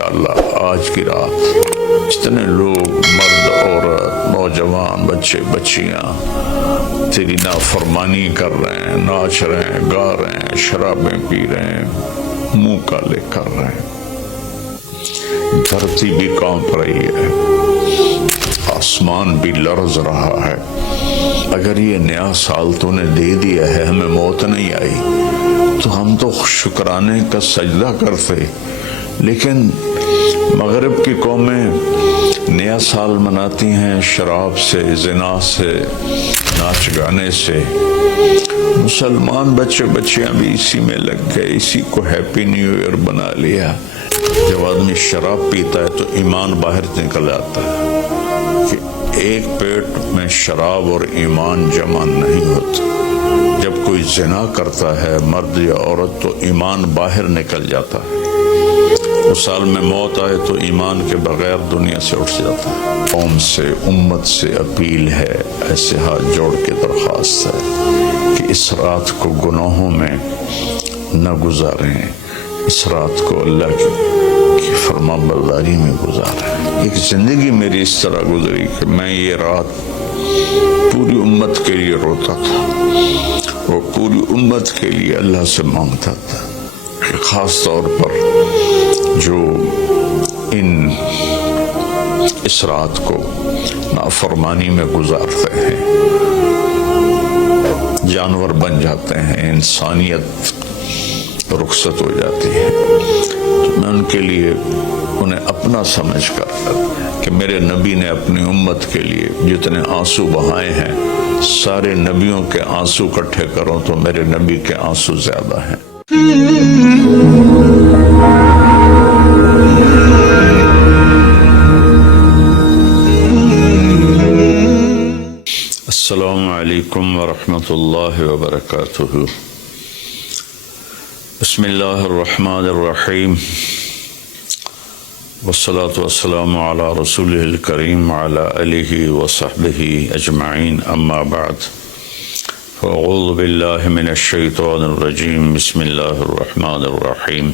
یا اللہ آج کی رات جتنے لوگ مرد عورت نوجوان بچے بچیاں تیری نافرمانی کر رہے ہیں، ناچ رہے ہیں، گا رہے ہیں، شرابیں پی رہے ہیں، منہ کالے کر رہے ہیں، دھرتی بھی کانپ رہی ہے، آسمان بھی لرز رہا ہے، اگر یہ نیا سال تو نے دے دیا ہے، ہمیں موت نہیں آئی تو ہم تو شکرانے کا سجدہ کرتے، لیکن مغرب کی قومیں نیا سال مناتی ہیں شراب سے، زنا سے، ناچ گانے سے، مسلمان بچے بچیاں بھی اسی میں لگ گئے، اسی کو ہیپی نیو ایئر بنا لیا۔ جب آدمی شراب پیتا ہے تو ایمان باہر نکل آتا ہے کہ ایک پیٹ میں شراب اور ایمان جمع نہیں ہوتا۔ جب کوئی زنا کرتا ہے مرد یا عورت تو ایمان باہر نکل جاتا ہے، اس سال میں موت آئے تو ایمان کے بغیر دنیا سے اٹھ جاتا ہے۔ قوم سے امت سے اپیل ہے، ایسے ہاتھ جوڑ کے درخواست ہے کہ اس رات کو گناہوں میں نہ گزاریں، اس رات کو اللہ کی فرما برداری میں گزاریں۔ ایک زندگی میری اس طرح گزری کہ میں یہ رات پوری امت کے لیے روتا تھا اور پوری امت کے لیے اللہ سے مانگتا تھا، خاص طور پر جو اس رات کو نافرمانی میں گزارتے ہیں، جانور بن جاتے ہیں، انسانیت رخصت ہو جاتی ہے، تو میں ان کے لیے انہیں اپنا سمجھ کر کہ میرے نبی نے اپنی امت کے لیے جتنے آنسو بہائے ہیں، سارے نبیوں کے آنسو اکٹھے کروں تو میرے نبی کے آنسو زیادہ ہیں۔ السلام علیکم ورحمۃ اللہ وبرکاتہ۔ بسم اللہ الرحمن الرحیم، والصلاة والسلام علی رسولہ الکریم وعلی آلہ وصحبہ اجمعین، اما بعد، فاعوذ باللہ من الشیطان الرجیم، بسم اللہ الرحمن الرحیم،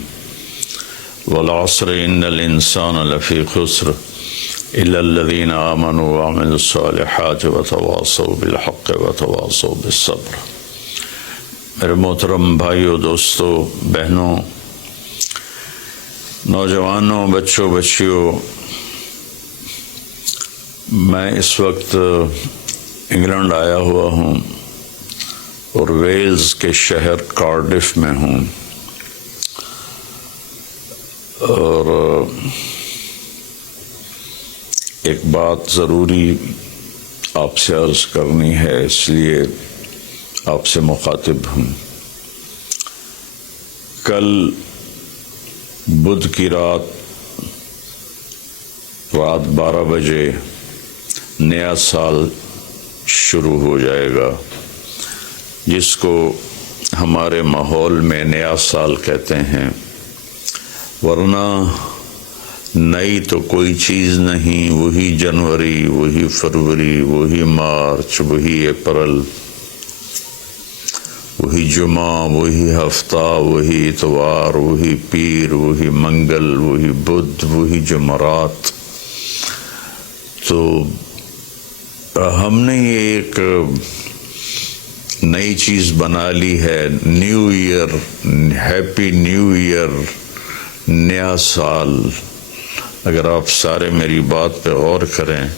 والعصر ان الانسان لفی خسر الا الذین آمنوا وعملوا الصالحات وتواصوا بالحق وتواصوا بالصبر۔ میرے محترم بھائیوں، دوستوں، بہنوں، نوجوانوں، بچوں، بچیوں، میں اس وقت انگلینڈ آیا ہوا ہوں اور ویلز کے شہر کارڈف میں ہوں، اور ایک بات ضروری آپ سے عرض کرنی ہے، اس لیے آپ سے مخاطب ہوں۔ کل بدھ کی رات 12 بجے نیا سال شروع ہو جائے گا، جس کو ہمارے ماحول میں نیا سال کہتے ہیں، ورنہ نئی تو کوئی چیز نہیں، وہی جنوری، وہی فروری، وہی مارچ، وہی اپریل، وہی جمعہ، وہی ہفتہ، وہی اتوار، وہی پیر، وہی منگل، وہی بدھ، وہی جمعرات۔ تو ہم نے یہ ایک نئی چیز بنا لی ہے، new year, happy new year, نیا سال۔ اگر آپ سارے میری بات پہ غور کریں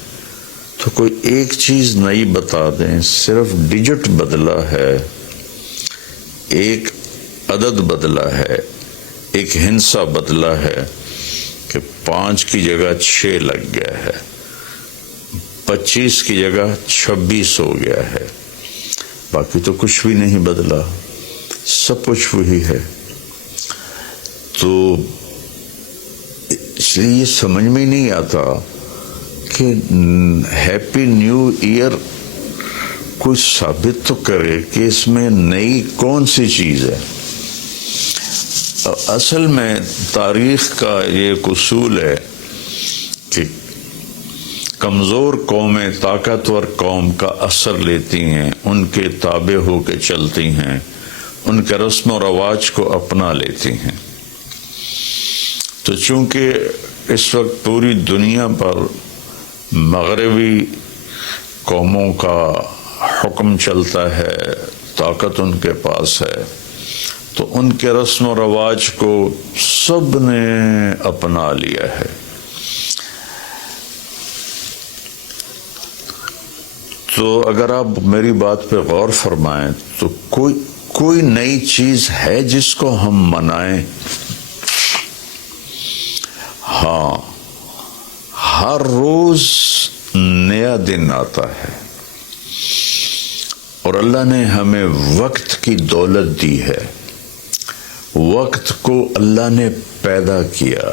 تو کوئی ایک چیز نئی بتا دیں، صرف ڈیجٹ بدلا ہے، ایک عدد بدلا ہے، ایک ہندسہ بدلا ہے کہ 5 کی جگہ 6 لگ گیا ہے، 25 کی جگہ 26 ہو گیا ہے، باقی تو کچھ بھی نہیں بدلا، سب کچھ وہی ہے۔ تو اس لیے یہ سمجھ میں نہیں آتا کہ ہیپی نیو ایئر کوئی ثابت تو کرے کہ اس میں نئی کون سی چیز ہے۔ اصل میں تاریخ کا یہ ایک اصول ہے کہ کمزور قومیں طاقتور قوم کا اثر لیتی ہیں، ان کے تابع ہو کے چلتی ہیں، ان کے رسم و رواج کو اپنا لیتی ہیں۔ تو چونکہ اس وقت پوری دنیا پر مغربی قوموں کا حکم چلتا ہے، طاقت ان کے پاس ہے، تو ان کے رسم و رواج کو سب نے اپنا لیا ہے۔ تو اگر آپ میری بات پہ غور فرمائیں تو کوئی نئی چیز ہے جس کو ہم منائیں؟ ہاں، ہر روز نیا دن آتا ہے، اور اللہ نے ہمیں وقت کی دولت دی ہے۔ وقت کو اللہ نے پیدا کیا۔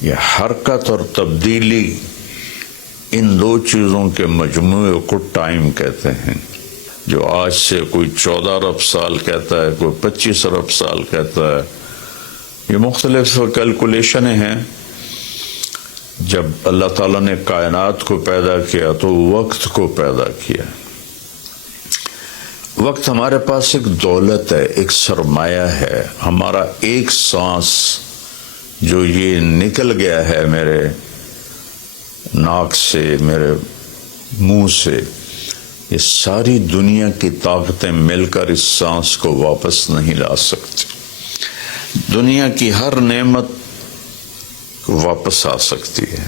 یہ حرکت اور تبدیلی، ان دو چیزوں کے مجموعے کو ٹائم کہتے ہیں، جو آج سے کوئی 14 ارب سال کہتا ہے، کوئی 25 ارب سال کہتا ہے۔ یہ مختلف کیلکولیشنیں ہیں۔ جب اللہ تعالیٰ نے کائنات کو پیدا کیا تو وقت کو پیدا کیا۔ وقت ہمارے پاس ایک دولت ہے، ایک سرمایہ ہے۔ ہمارا ایک سانس جو یہ نکل گیا ہے میرے ناک سے، میرے منہ سے، یہ ساری دنیا کی طاقتیں مل کر اس سانس کو واپس نہیں لا سکتی۔ دنیا کی ہر نعمت واپس آ سکتی ہے،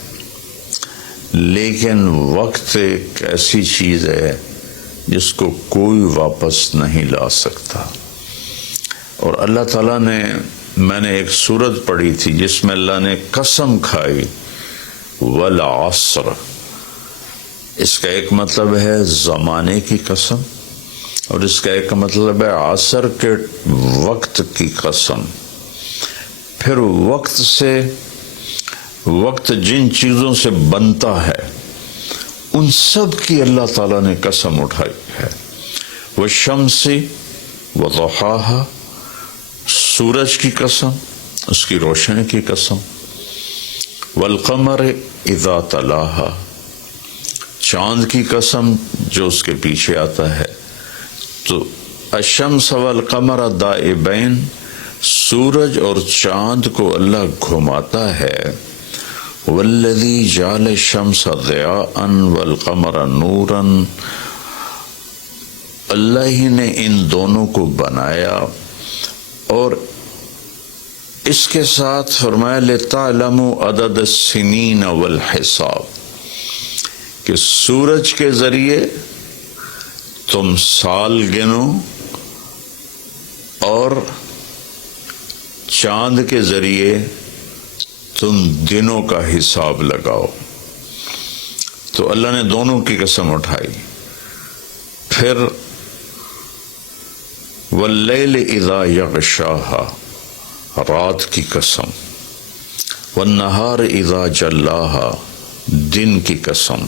لیکن وقت ایک ایسی چیز ہے جس کو کوئی واپس نہیں لا سکتا۔ اور اللہ تعالیٰ نے، میں نے ایک سورت پڑھی تھی جس میں اللہ نے قسم کھائی، والعصر۔ اس کا ایک مطلب ہے زمانے کی قسم، اور اس کا ایک مطلب ہے عصر کے وقت کی قسم۔ پھر وقت جن چیزوں سے بنتا ہے ان سب کی اللہ تعالیٰ نے قسم اٹھائی ہے۔ والشمس وضحاها، سورج کی قسم، اس کی روشنی کی قسم۔ والقمر اذا تلاها، چاند کی قسم جو اس کے پیچھے آتا ہے۔ تو الشمس والقمر دائبین، سورج اور چاند کو اللہ گھماتا ہے۔ والذی جعل الشمس ضیاء والقمر نورا، اللہ ہی نے ان دونوں کو بنایا، اور اس کے ساتھ فرمایا لِتَعْلَمُوا عَدَدَ السِّنِينَ وَالْحِسَابَ، کہ سورج کے ذریعے تم سال گنو اور چاند کے ذریعے تم دنوں کا حساب لگاؤ۔ تو اللہ نے دونوں کی قسم اٹھائی۔ پھر واللیل اذا یغشاها، رات کی قسم۔ والنہار اذا جلاها، دن کی قسم۔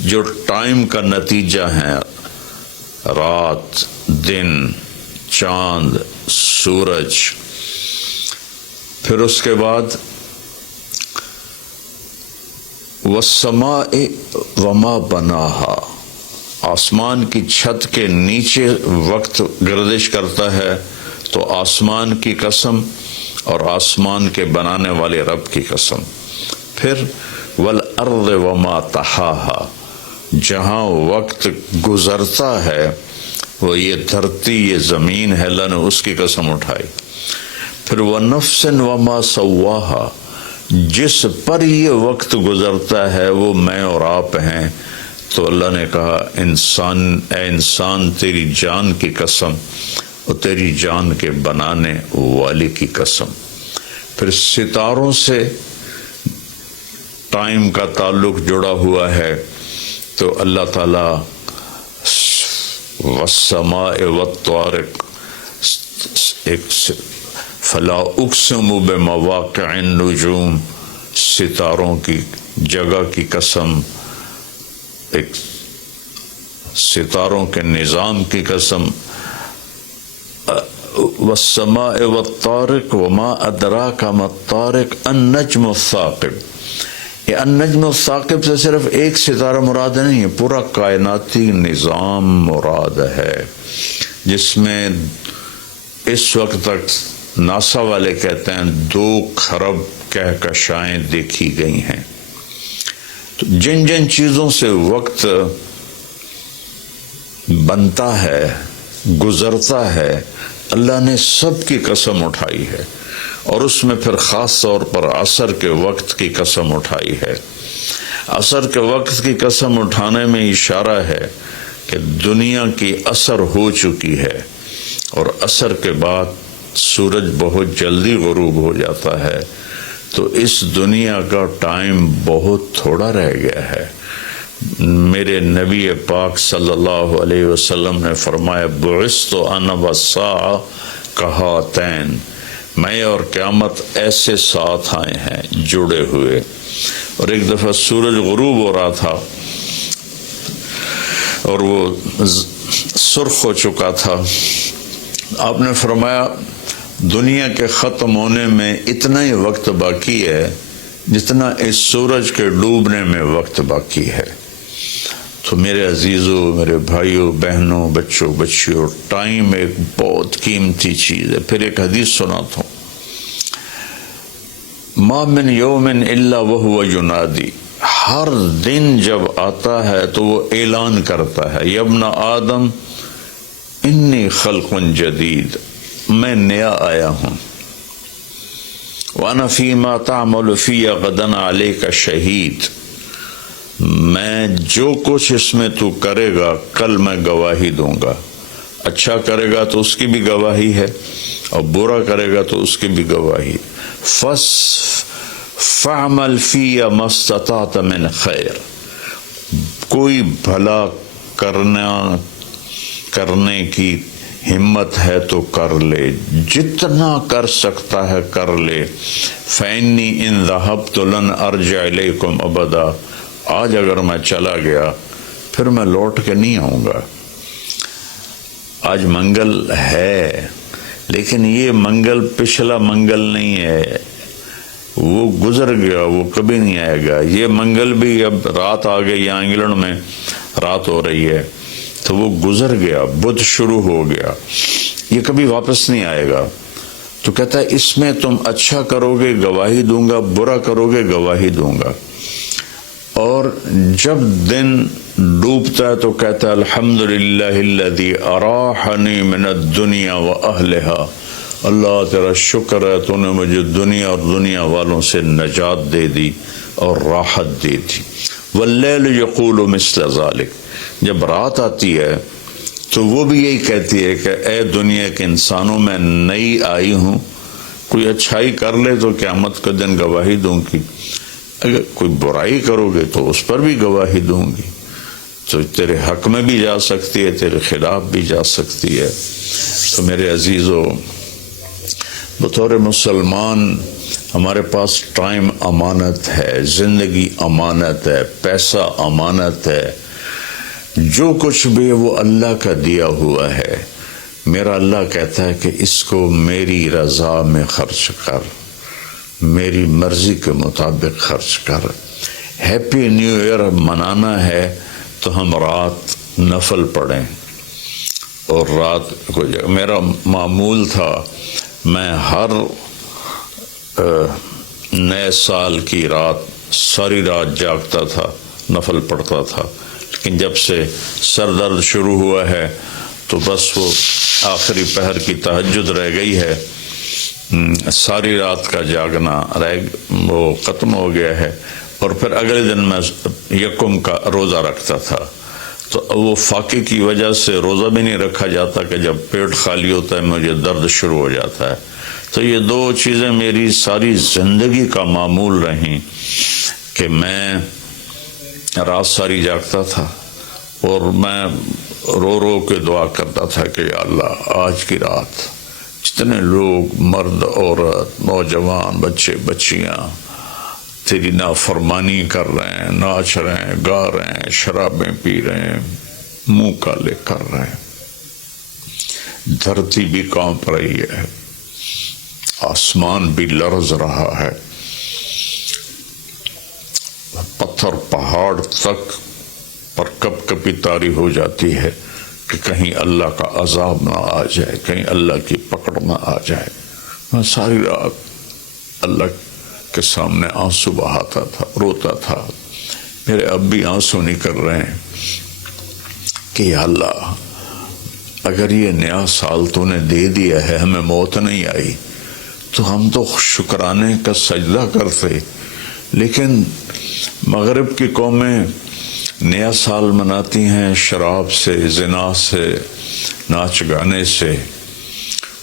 جو ٹائم کا نتیجہ ہے، رات، دن، چاند، سورج۔ پھر اس کے بعد والسماء وما بناها، آسمان کی چھت کے نیچے وقت گردش کرتا ہے، تو آسمان کی قسم اور آسمان کے بنانے والے رب کی قسم۔ پھر والارض وما طحاها، جہاں وقت گزرتا ہے وہ یہ دھرتی، یہ زمین ہے، اللہ نے اس کی قسم اٹھائی۔ پھر وَنَفْسٍ وَمَا سَوَّاهَا، جس پر یہ وقت گزرتا ہے وہ میں اور آپ ہیں۔ تو اللہ نے کہا اے انسان تیری جان کی قسم، اور تیری جان کے بنانے والے کی قسم۔ پھر ستاروں سے ٹائم کا تعلق جڑا ہوا ہے، تو اللہ تعالیٰ والسماء والطارق، ایک فلا اقسم بمواقع النجوم، ستاروں کی جگہ کی قسم، ایک ستاروں کے نظام کی قسم۔ والسماء والطارق وما ادراک ما الطارق النجم الثاقب، یہ النجم الثاقب سے صرف ایک ستارہ مراد نہیں ہے، پورا کائناتی نظام مراد ہے، جس میں اس وقت تک ناسا والے کہتے ہیں 2 کھرب کہکشائیں دیکھی گئی ہیں۔ تو جن جن چیزوں سے وقت بنتا ہے، گزرتا ہے، اللہ نے سب کی قسم اٹھائی ہے، اور اس میں پھر خاص طور پر عصر کے وقت کی قسم اٹھائی ہے۔ عصر کے وقت کی قسم اٹھانے میں اشارہ ہے کہ دنیا کی عصر ہو چکی ہے، اور عصر کے بعد سورج بہت جلدی غروب ہو جاتا ہے، تو اس دنیا کا ٹائم بہت تھوڑا رہ گیا ہے۔ میرے نبی پاک صلی اللہ علیہ وسلم نے فرمایا بعثت انا والساعہ کہاتین، میں اور قیامت ایسے ساتھ آئے ہیں جڑے ہوئے۔ اور ایک دفعہ سورج غروب ہو رہا تھا اور وہ سرخ ہو چکا تھا، آپ نے فرمایا دنیا کے ختم ہونے میں اتنا ہی وقت باقی ہے جتنا اس سورج کے ڈوبنے میں وقت باقی ہے۔ تو میرے عزیزوں، میرے بھائیوں، بہنوں، بچوں، بچیوں، ٹائم ایک بہت قیمتی چیز ہے۔ پھر ایک حدیث سناتا ہوں، ما من یوم الا وہو ینادی، ہر دن جب آتا ہے تو وہ اعلان کرتا ہے، یا ابن آدم انی خلق جدید، میں نیا آیا ہوں، وانا فیما تعمل فی غدا علیک شہید، میں جو کچھ اس میں تو کرے گا کل میں گواہی دوں گا۔ اچھا کرے گا تو اس کی بھی گواہی ہے، اور برا کرے گا تو اس کی بھی گواہی۔ فَعْمَلْ فِيَ مَا اسْتَطَعْتَ مِنْ خَيْرٍ، کوئی بھلا کرنے کی ہمت ہے تو کر لے، جتنا کر سکتا ہے کر لے۔ فَإِنِّي إِن ذَهَبْتُ لَنْ أَرْجِعَ إِلَيْكُمْ أَبَدًا، آج اگر میں چلا گیا پھر میں لوٹ کے نہیں آؤں گا۔ آج منگل ہے، لیکن یہ منگل پچھلا منگل نہیں ہے، وہ گزر گیا، وہ کبھی نہیں آئے گا۔ یہ منگل بھی اب رات آ گئی، یہاں انگلینڈ میں رات ہو رہی ہے، تو وہ گزر گیا، بدھ شروع ہو گیا، یہ کبھی واپس نہیں آئے گا۔ تو کہتا ہے اس میں تم اچھا کرو گے گواہی دوں گا، برا کرو گے گواہی دوں گا۔ اور جب دن ڈوبتا ہے تو کہتا ہے الحمدللہ الذی اراحنی من الدنیا واہلها، اللہ تیرا شکر ہے تو نے مجھے دنیا اور دنیا والوں سے نجات دے دی اور راحت دے دی۔ واللیل یقول مثل ذلک، جب رات آتی ہے تو وہ بھی یہی کہتی ہے کہ اے دنیا کے انسانوں، میں نئی آئی ہوں، کوئی اچھائی کر لے تو قیامت کا دن گواہی دوں گی، اگر کوئی برائی کرو گے تو اس پر بھی گواہی دوں گی۔ تو تیرے حق میں بھی جا سکتی ہے، تیرے خلاف بھی جا سکتی ہے۔ تو میرے عزیزو، بطور مسلمان ہمارے پاس ٹائم امانت ہے، زندگی امانت ہے، پیسہ امانت ہے، جو کچھ بھی وہ اللہ کا دیا ہوا ہے۔ میرا اللہ کہتا ہے کہ اس کو میری رضا میں خرچ کر، میری مرضی کے مطابق خرچ کر۔ ہیپی نیو ایئر منانا ہے تو ہم رات نفل پڑھیں، اور رات کو میرا معمول تھا میں ہر نئے سال کی رات ساری رات جاگتا تھا، نفل پڑھتا تھا، لیکن جب سے سر درد شروع ہوا ہے تو بس وہ آخری پہر کی تہجد رہ گئی ہے، ساری رات کا جاگنا وہ ختم ہو گیا ہے۔ اور پھر اگلے دن میں یکم کا روزہ رکھتا تھا، تو وہ فاقے کی وجہ سے روزہ بھی نہیں رکھا جاتا کہ جب پیٹ خالی ہوتا ہے مجھے درد شروع ہو جاتا ہے۔ تو یہ دو چیزیں میری ساری زندگی کا معمول رہیں کہ میں رات ساری جاگتا تھا، اور میں رو رو کے دعا کرتا تھا کہ یا اللہ آج کی رات جتنے لوگ، مرد، عورت، نوجوان، بچے بچیاں تیری نافرمانی کر رہے ہیں، ناچ رہے ہیں، گا رہے ہیں، شرابیں پی رہے ہیں، منہ کالے کر رہے ہیں، دھرتی بھی کانپ رہی ہے، آسمان بھی لرز رہا ہے، پتھر پہاڑ تک پر کپ کپی طاری ہو جاتی ہے کہ کہیں اللہ کا عذاب نہ آ جائے، کہیں اللہ کی پکڑ نہ آ جائے۔ میں ساری رات اللہ کے سامنے آنسو بہاتا تھا، روتا تھا. میرے اب بھی آنسو نکل رہے ہیں کہ یا اللہ اگر یہ نیا سال تو نے دے دیا ہے، ہمیں موت نہیں آئی، تو ہم تو شکرانے کا سجدہ کرتے. لیکن مغرب کی قومیں نیا سال مناتی ہیں شراب سے، زنا سے، ناچ گانے سے.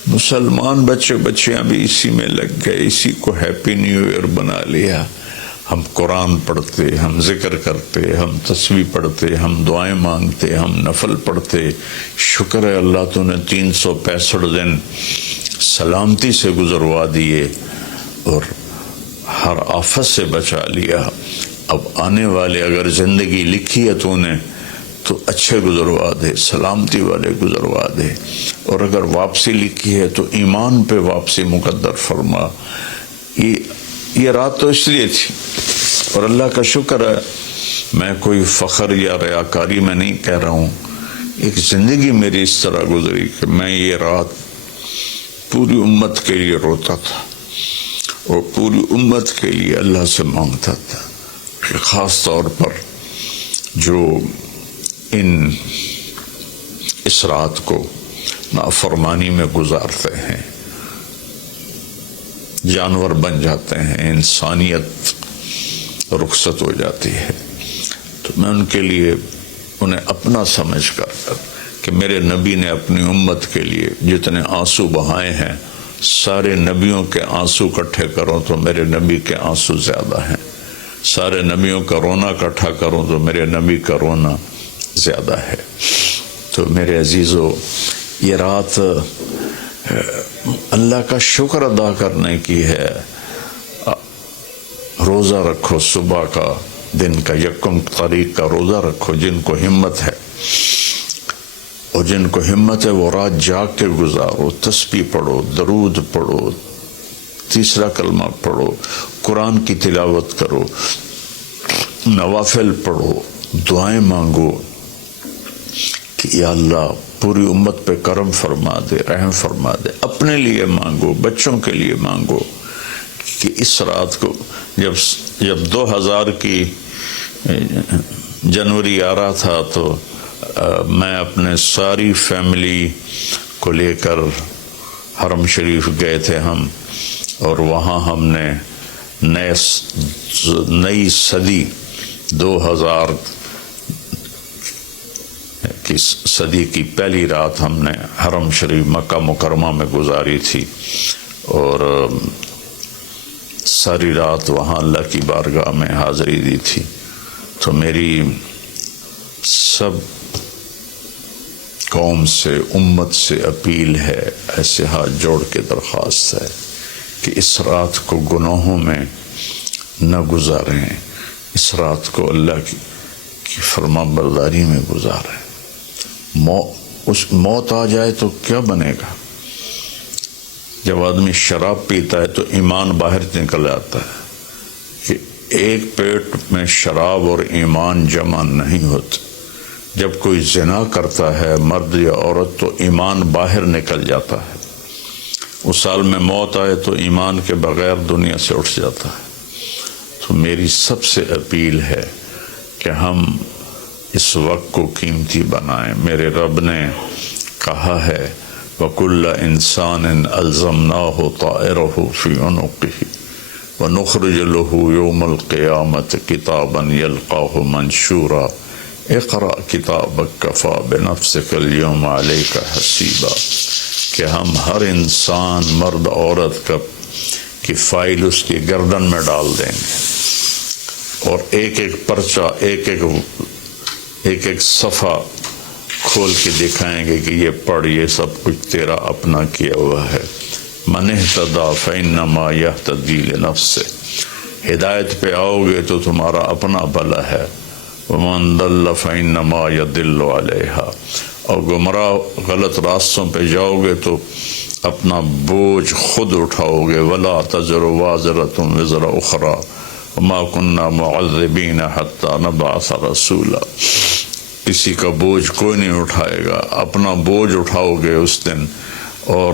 مسلمان بچے بچیاں بھی اسی میں لگ گئے، اسی کو ہیپی نیو ایئر بنا لیا. ہم قرآن پڑھتے، ہم ذکر کرتے، ہم تسبیح پڑھتے، ہم دعائیں مانگتے، ہم نفل پڑھتے. شکر ہے اللہ تو نے 365 دن سلامتی سے گزروا دیے اور ہر آفت سے بچا لیا. اب آنے والے اگر زندگی لکھی ہے تو نے تو اچھے گزروا دے، سلامتی والے گزروا دے. اور اگر واپسی لکھی ہے تو ایمان پہ واپسی مقدر فرما. یہ رات تو اس لیے تھی، اور اللہ کا شکر ہے میں کوئی فخر یا ریاکاری میں نہیں کہہ رہا ہوں. ایک زندگی میری اس طرح گزری کہ میں یہ رات پوری امت کے لیے روتا تھا اور پوری امت کے لیے اللہ سے مانگتا تھا کہ خاص طور پر جو اس رات کو نافرمانی میں گزارتے ہیں، جانور بن جاتے ہیں، انسانیت رخصت ہو جاتی ہے، تو میں ان کے لیے انہیں اپنا سمجھ کر کہ میرے نبی نے اپنی امت کے لیے جتنے آنسو بہائے ہیں، سارے نبیوں کے آنسو اکٹھے کروں تو میرے نبی کے آنسو زیادہ ہیں. سارے نبیوں کا رونا اکٹھا کروں تو میرے نبی کا رونا زیادہ ہے. تو میرے عزیزو، یہ رات اللہ کا شکر ادا کرنے کی ہے. روزہ رکھو، صبح کا دن کا 1 تاریخ کا روزہ رکھو جن کو ہمت ہے، اور جن کو ہمت ہے وہ رات جاگ کے گزارو. تسبیح پڑھو، درود پڑھو، تیسرا کلمہ پڑھو، قرآن کی تلاوت کرو، نوافل پڑھو، دعائیں مانگو کہ یا اللہ پوری امت پہ کرم فرما دے، رحم فرما دے. اپنے لیے مانگو، بچوں کے لیے مانگو کہ اس رات کو جب 2000 کی جنوری آ رہا تھا تو میں اپنے ساری فیملی کو لے کر حرم شریف گئے تھے ہم، اور وہاں ہم نے نئی صدی 2000 کی صدی کی پہلی رات ہم نے حرم شریف مکہ مکرمہ میں گزاری تھی، اور ساری رات وہاں اللہ کی بارگاہ میں حاضری دی تھی. تو میری سب قوم سے، امت سے اپیل ہے، ایسے ہاتھ جوڑ کے درخواست ہے کہ اس رات کو گناہوں میں نہ گزاریں، اس رات کو اللہ کی فرما برداری میں گزاریں. موت آ جائے تو کیا بنے گا؟ جب آدمی شراب پیتا ہے تو ایمان باہر نکل آتا ہے کہ ایک پیٹ میں شراب اور ایمان جمع نہیں ہوتے. جب کوئی زنا کرتا ہے مرد یا عورت تو ایمان باہر نکل جاتا ہے. اس سال میں موت آئے تو ایمان کے بغیر دنیا سے اٹھ جاتا ہے. تو میری سب سے اپیل ہے کہ ہم اس وقت کو قیمتی بنائیں. میرے رب نے کہا ہے وَكُلَّ إِنسَانٍ أَلْزَمْنَاهُ طَائِرَهُ فِي عُنُقِهِ وَنُخْرِجُ لَهُ يَوْمَ الْقِيَامَةِ كِتَابًا يَلْقَاهُ مَنْشُورًا اقرأ كِتَابَكَ كَفَى بِنَفْسِكَ الْيَوْمَ عَلَيْكَ حَسِيبًا، کہ ہم ہر انسان مرد عورت کی فائل اس کی گردن میں ڈال دیں گے، اور ایک ایک پرچہ، ایک ایک صفحہ کھول کے دکھائیں گے کہ یہ پڑھ، یہ سب کچھ تیرا اپنا کیا ہوا ہے. من اہتدی فإنما یہتدی لنفسہ، ہدایت پہ آؤ گے تو تمہارا اپنا بھلا ہے. ومن ضل فإنما یضل علیہا، اور گمراہ غلط راستوں پہ جاؤ گے تو اپنا بوجھ خود اٹھاؤ گے. ولا تزر وازرۃ وزر اخری وما كنا معذبین حتی نبعث رسولا، کسی کا بوجھ کوئی نہیں اٹھائے گا، اپنا بوجھ اٹھاؤ گے اس دن، اور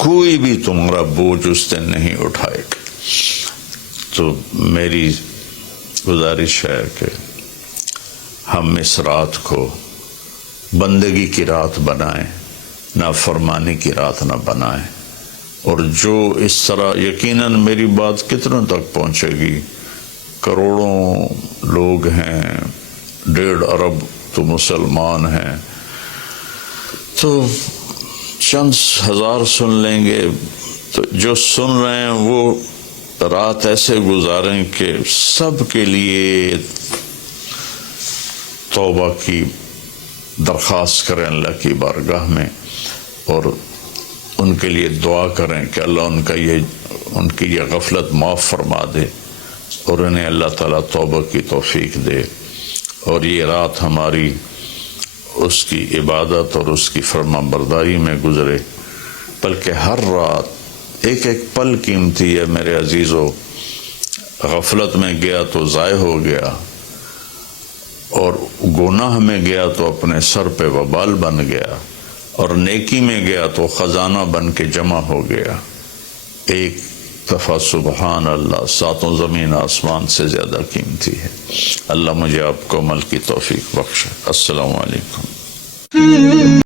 کوئی بھی تمہارا بوجھ اس دن نہیں اٹھائے گا۔ تو میری گزارش ہے کہ ہم اس رات کو بندگی کی رات بنائیں، نافرمانی کی رات نہ بنائیں، اور جو اس طرح یقیناً میری بات کتنوں تک پہنچے گی، کروڑوں لوگ ہیں، 1.5 ارب تو مسلمان ہیں، تو چند ہزار سن لیں گے، تو جو سن رہے ہیں وہ رات ایسے گزاریں کہ سب کے لیے توبہ کی درخواست کریں اللہ کی بارگاہ میں، اور ان کے لیے دعا کریں کہ اللہ ان کی یہ غفلت معاف فرما دے، اور انہیں اللہ تعالیٰ توبہ کی توفیق دے، اور یہ رات ہماری اس کی عبادت اور اس کی فرما برداری میں گزرے، بلکہ ہر رات ایک ایک پل قیمتی ہے میرے عزیزو۔ غفلت میں گیا تو ضائع ہو گیا، اور گناہ میں گیا تو اپنے سر پہ وبال بن گیا، اور نیکی میں گیا تو خزانہ بن کے جمع ہو گیا۔ ایک دفعہ سبحان اللہ 7 زمین آسمان سے زیادہ قیمتی ہے۔ اللہ مجھے آپ کو عمل کی توفیق بخشے۔ السلام علیکم۔